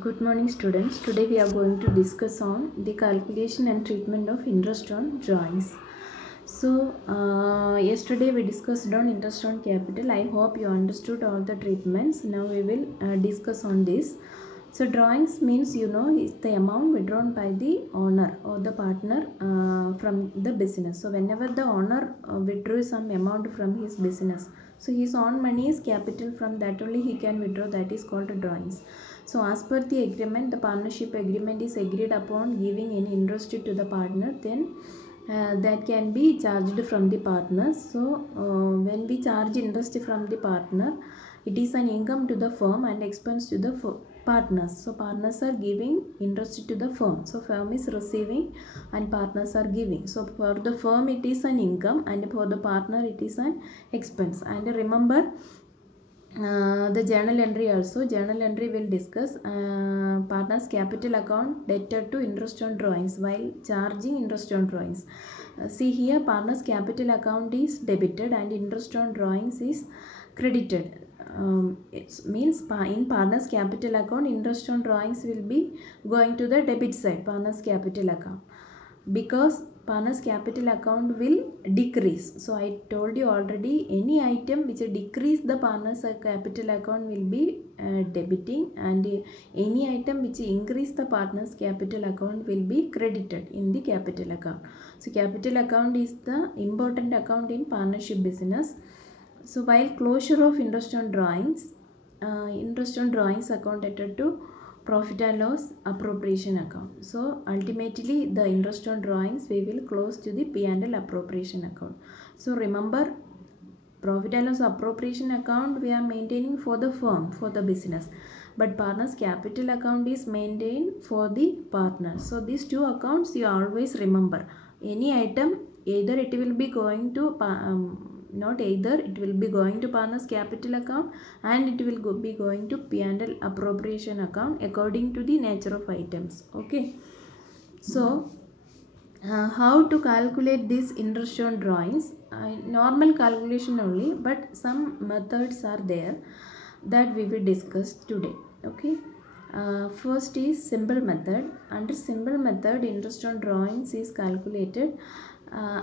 Good morning students. Today we are going to discuss on the calculation and treatment of interest on drawings. Yesterday we discussed on interest on capital. I hope you understood all the treatments. Now we will discuss on this. So drawings means is the amount withdrawn by the owner or the partner from the business. So whenever the owner withdraw some amount from his business, so his own money is capital, from that only he can withdraw, that is called drawings. So as per the agreement, the partnership agreement is agreed upon giving any interest to the partner, then that can be charged from the partners. So when we charge interest from the partner, it is an income to the firm and expense to the partners. So partners are giving interest to the firm. So firm is receiving and partners are giving. So for the firm it is an income and for the partner it is an expense. And remember, the journal entry also. Journal entry will discuss partners capital account debtor to interest on drawings while charging interest on drawings. See here, partners capital account is debited and interest on drawings is credited. It means in partners capital account, interest on drawings will be going to the debit side, partners capital account, because partners capital account will decrease. So I told you already, any item which decrease the partners capital account will be debiting, and any item which increase the partners capital account will be credited in the capital account. So capital account is the important account in partnership business. So while closure of interest on drawings account added to profit and loss appropriation account. So ultimately the interest on drawings we will close to the P&L appropriation account. So remember, profit and loss appropriation account we are maintaining for the firm, for the business, but partners capital account is maintained for the partner. So these two accounts you always remember. Any item, either it will be going to not either it will be going to partners capital account and it will be going to P&L appropriation account according to the nature of items. Okay, so how to calculate this interest on drawings? Normal calculation only, but some methods are there that we will discuss today. Okay, first is simple method. Under simple method, interest on drawings is calculated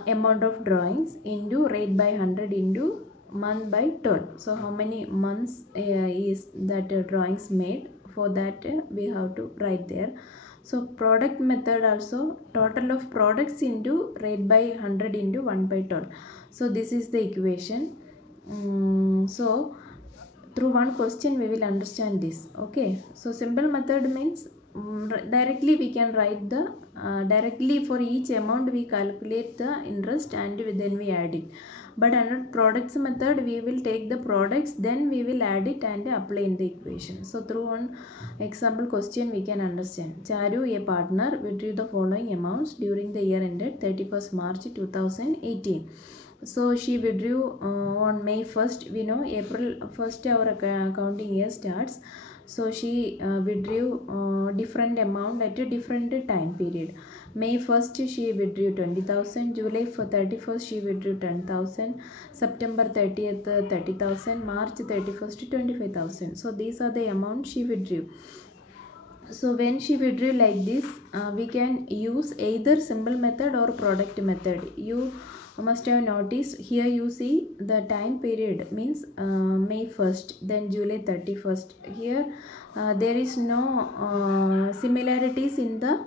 amount of drawings into rate by 100 into month by 12. So how many months is that drawings made, for that we have to write there. So product method also, total of products into rate by 100 into 1 by 12. So this is the equation. So through one question we will understand this. Okay, so simple method means directly we can write the directly for each amount we calculate the interest and then we add it. But under products method we will take the products, then we will add it and apply in the equation. So through one example question we can understand. Charu, a partner, withdrew the following amounts during the year ended 31st March 2018. So she withdrew on May 1st. We know April 1st our accounting year starts. So she withdrew different amount at a different time period. May 1st she withdrew 20,000, July 31st she withdrew 10,000, September 30th 30,000, March 31st 25,000. So these are the amounts she withdrew. So when she withdrew like this, we can use either simple method or product method. You must have noticed here, you see the time period means May 1st, then July 31st. Here there is no similarities in the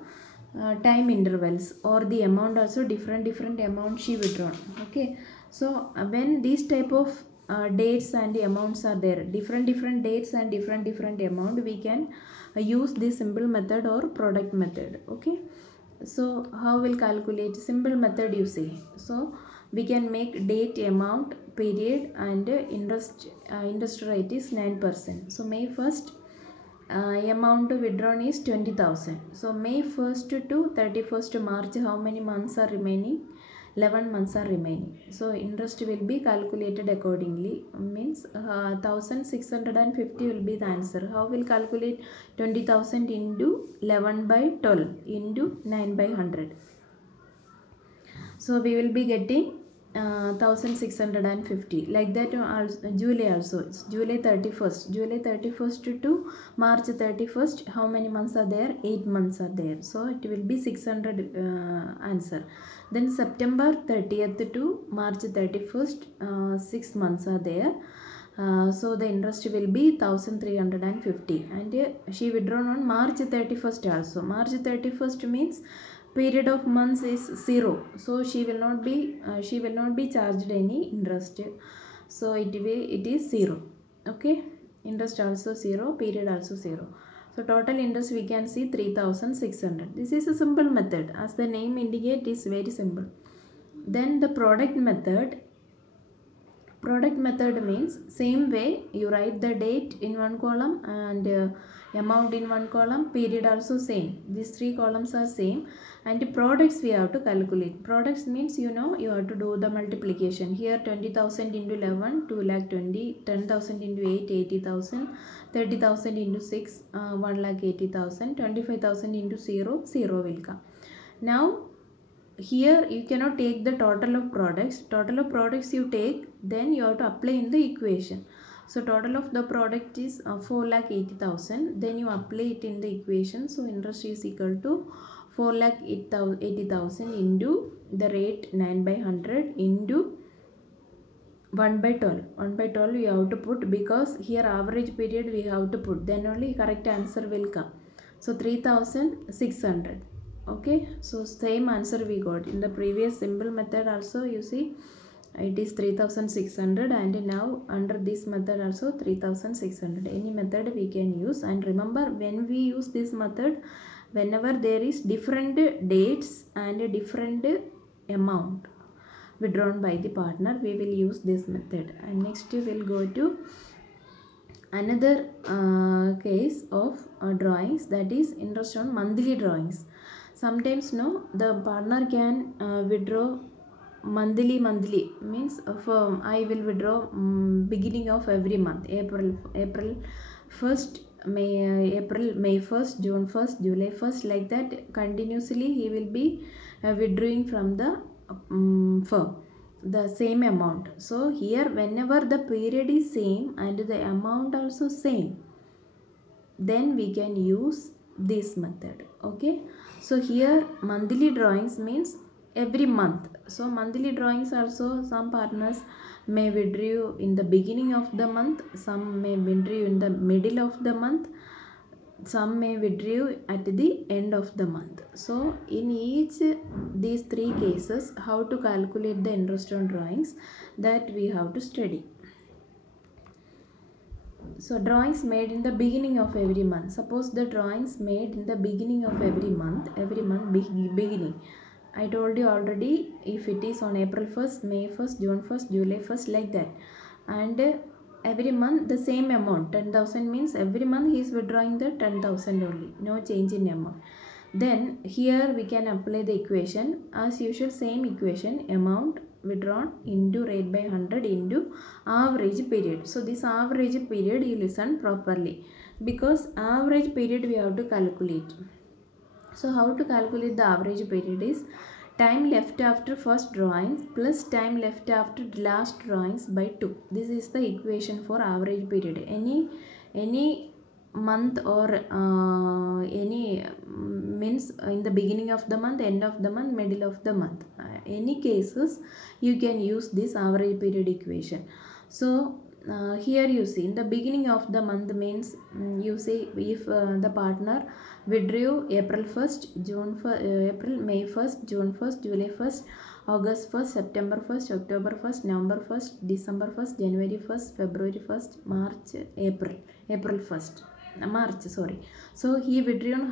time intervals, or the amount also different amount she withdrawn. Okay, so when these type of dates and the amounts are there, different dates and different amount, we can use this simple method or product method. Okay, so how will calculate simple method, you see? So we can make date, amount, period, and interest rate is 9%. So May 1st amount withdrawn is 20,000. So May 1st to 31st March, how many months are remaining? 11 months are remaining. So interest will be calculated accordingly. Means 1650 will be the answer. How will calculate? 20,000 into 11 by 12 into 9 by 100. So we will be getting 1650. Like that also, July also. It's July 31st. July 31st to March 31st. How many months are there? 8 months are there. So it will be 600 answer. Then September 30th to March 31st. 6 months are there. So the interest will be 1350, and she withdrawn on March 31st also. March 31st means period of months is 0, so she will not be charged any interest, so it is 0. Okay, interest also 0, period also 0. So total interest we can see 3600. This is a simple method, as the name indicates, is very simple. Then the product method. Product method means same way you write the date in one column and amount in one column, period also same. These three columns are same, and the products we have to calculate. Products means you have to do the multiplication. Here 20,000 into 11, 2,20,000, 10,000 into 8, 80,000, 30,000 into 6, 1,80,000, 25,000 into 0, 0 will come. Now here you cannot take the total of products you take, then you have to apply in the equation. So total of the product is 4,80,000, then you apply it in the equation. So interest is equal to 4,80,000 into the rate 9 by 100 into 1 by 12. 1 by 12 you have to put, because here average period we have to put, then only correct answer will come. So 3,600. Okay, so same answer we got in the previous simple method also. You see it is 3,600, and now under this method also 3,600. Any method we can use. And remember, when we use this method, whenever there is different dates and different amount withdrawn by the partner, we will use this method. And next we will go to another case of drawings, that is interest on monthly drawings. Sometimes the partner can withdraw monthly means I will withdraw beginning of every month. April 1st, May 1st, June 1st, July 1st, like that continuously he will be withdrawing from the firm the same amount. So here whenever the period is same and the amount also same, then we can use this method. Okay, so here monthly drawings means every month. So monthly drawings also, some partners may withdraw in the beginning of the month, some may withdraw in the middle of the month, some may withdraw at the end of the month. So in each these three cases, how to calculate the interest on drawings, that we have to study. So drawings made in the beginning of every month. Suppose the drawings made in the beginning of every month beginning. I told you already, if it is on April 1st, May 1st, June 1st, July 1st, like that. And every month the same amount, 10,000 means every month he is withdrawing the 10,000 only, no change in amount. Then here we can apply the equation as usual, same equation, amount withdrawn into rate by 100 into average period. So this average period, you listen properly, because average period we have to calculate. So how to calculate the average period is time left after first drawings plus time left after last drawings by 2. This is the equation for average period. Any month or any means in the beginning of the month, end of the month, middle of the month, any cases you can use this average period equation. So here you see in the beginning of the month means you say if the partner withdrew April 1st, April, May 1st, June 1st, July 1st, August 1st, September 1st, October 1st, November 1st, December 1st, January 1st, February 1st, March, April 1st, March, sorry. So he withdrew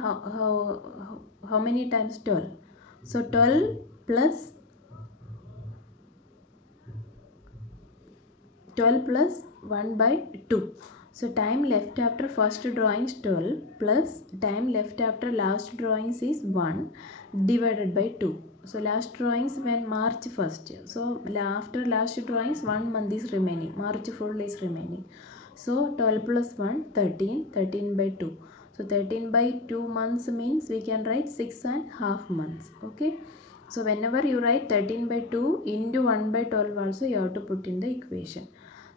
how many times? 12. So 12 plus 1 by 2. So time left after first drawings 12 plus time left after last drawings is 1 divided by 2. So last drawings when March 1st. So after last drawings 1 month is remaining. March full is remaining. So 12 plus 1, 13. 13 by 2. So 13 by 2 months means we can write 6.5 months. Okay. So whenever you write 13 by 2 into 1 by 12 also you have to put in the equation.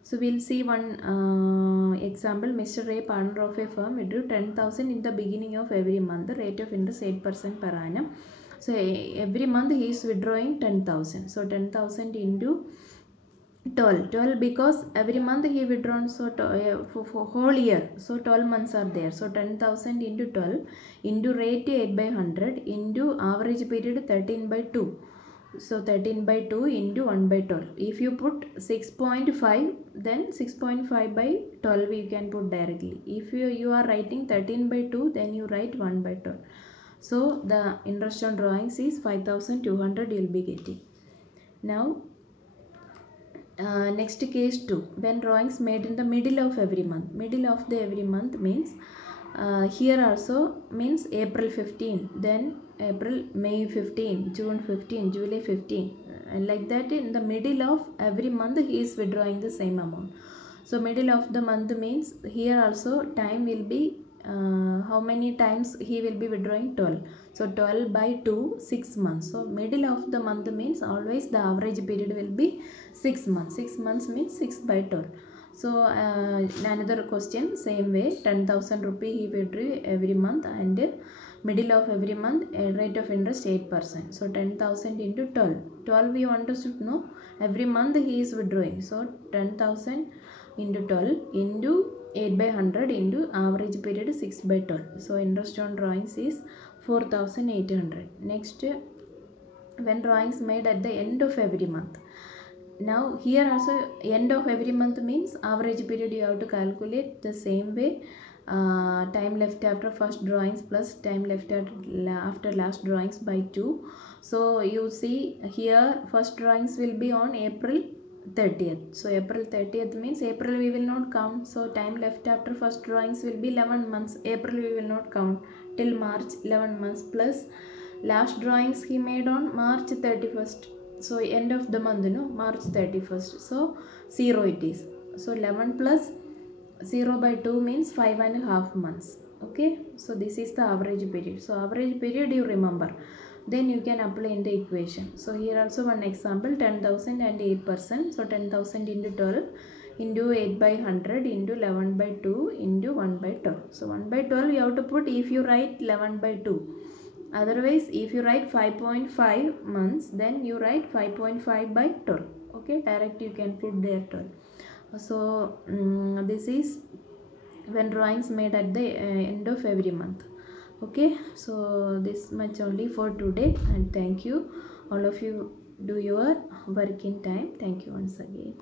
So we'll see one example. Mr. Ray, partner of a firm, withdrew 10,000 in the beginning of every month. The rate of interest 8% per annum. So every month he is withdrawing 10,000. So 10,000 into 12 because every month he withdrawn, so for whole year, so 12 months are there. So 10,000 into 12 into rate 8 by 100 into average period 13 by 2. So 13 by 2 into 1 by 12. If you put 6.5, then 6.5 by 12 you can put directly. If you are writing 13 by 2, then you write 1 by 12. So the interest on drawings is 5,200 you will be getting. Now next case 2, when drawings made in the middle of every month. Middle of the every month means here also means April 15, then April, May 15, June 15, July 15, and like that in the middle of every month he is withdrawing the same amount. So middle of the month means here also time will be how many times he will be withdrawing? 12. So 12 by 2, 6 months. So middle of the month means always the average period will be 6 months. 6 months means 6 by 12. So another question, same way, 10,000 rupee he withdrew every month, and middle of every month rate of interest 8%. So 10,000 into 12. 12 you understood, no? Every month he is withdrawing. So 10,000 into 12 into 8 by 100 into average period 6 by 12. So interest on drawings is 4,800. Next, when drawings made at the end of every month. Now here also end of every month means average period you have to calculate the same way. Time left after first drawings plus time left after last drawings by 2. So you see here first drawings will be on April 30th. So April 30th means April we will not count. So time left after first drawings will be 11 months. April we will not count till March, 11 months plus last drawings he made on March 31st. So end of the month, no, March 31st. So 0 it is. So 11 plus 0 by 2 means 5.5 months. Okay, so this is the average period. So average period you remember, then you can apply in the equation. So here also one example, 10,000 and 8%. So 10,000 into 12 into 8 by 100 into 11 by 2 into 1 by 12. So 1 by 12 you have to put if you write 11 by 2. Otherwise if you write 5.5 months, then you write 5.5 by 12. Okay, direct you can put there 12. So this is when drawings made at the end of every month. Okay, so this much only for today, and thank you. All of you do your work in time. Thank you once again.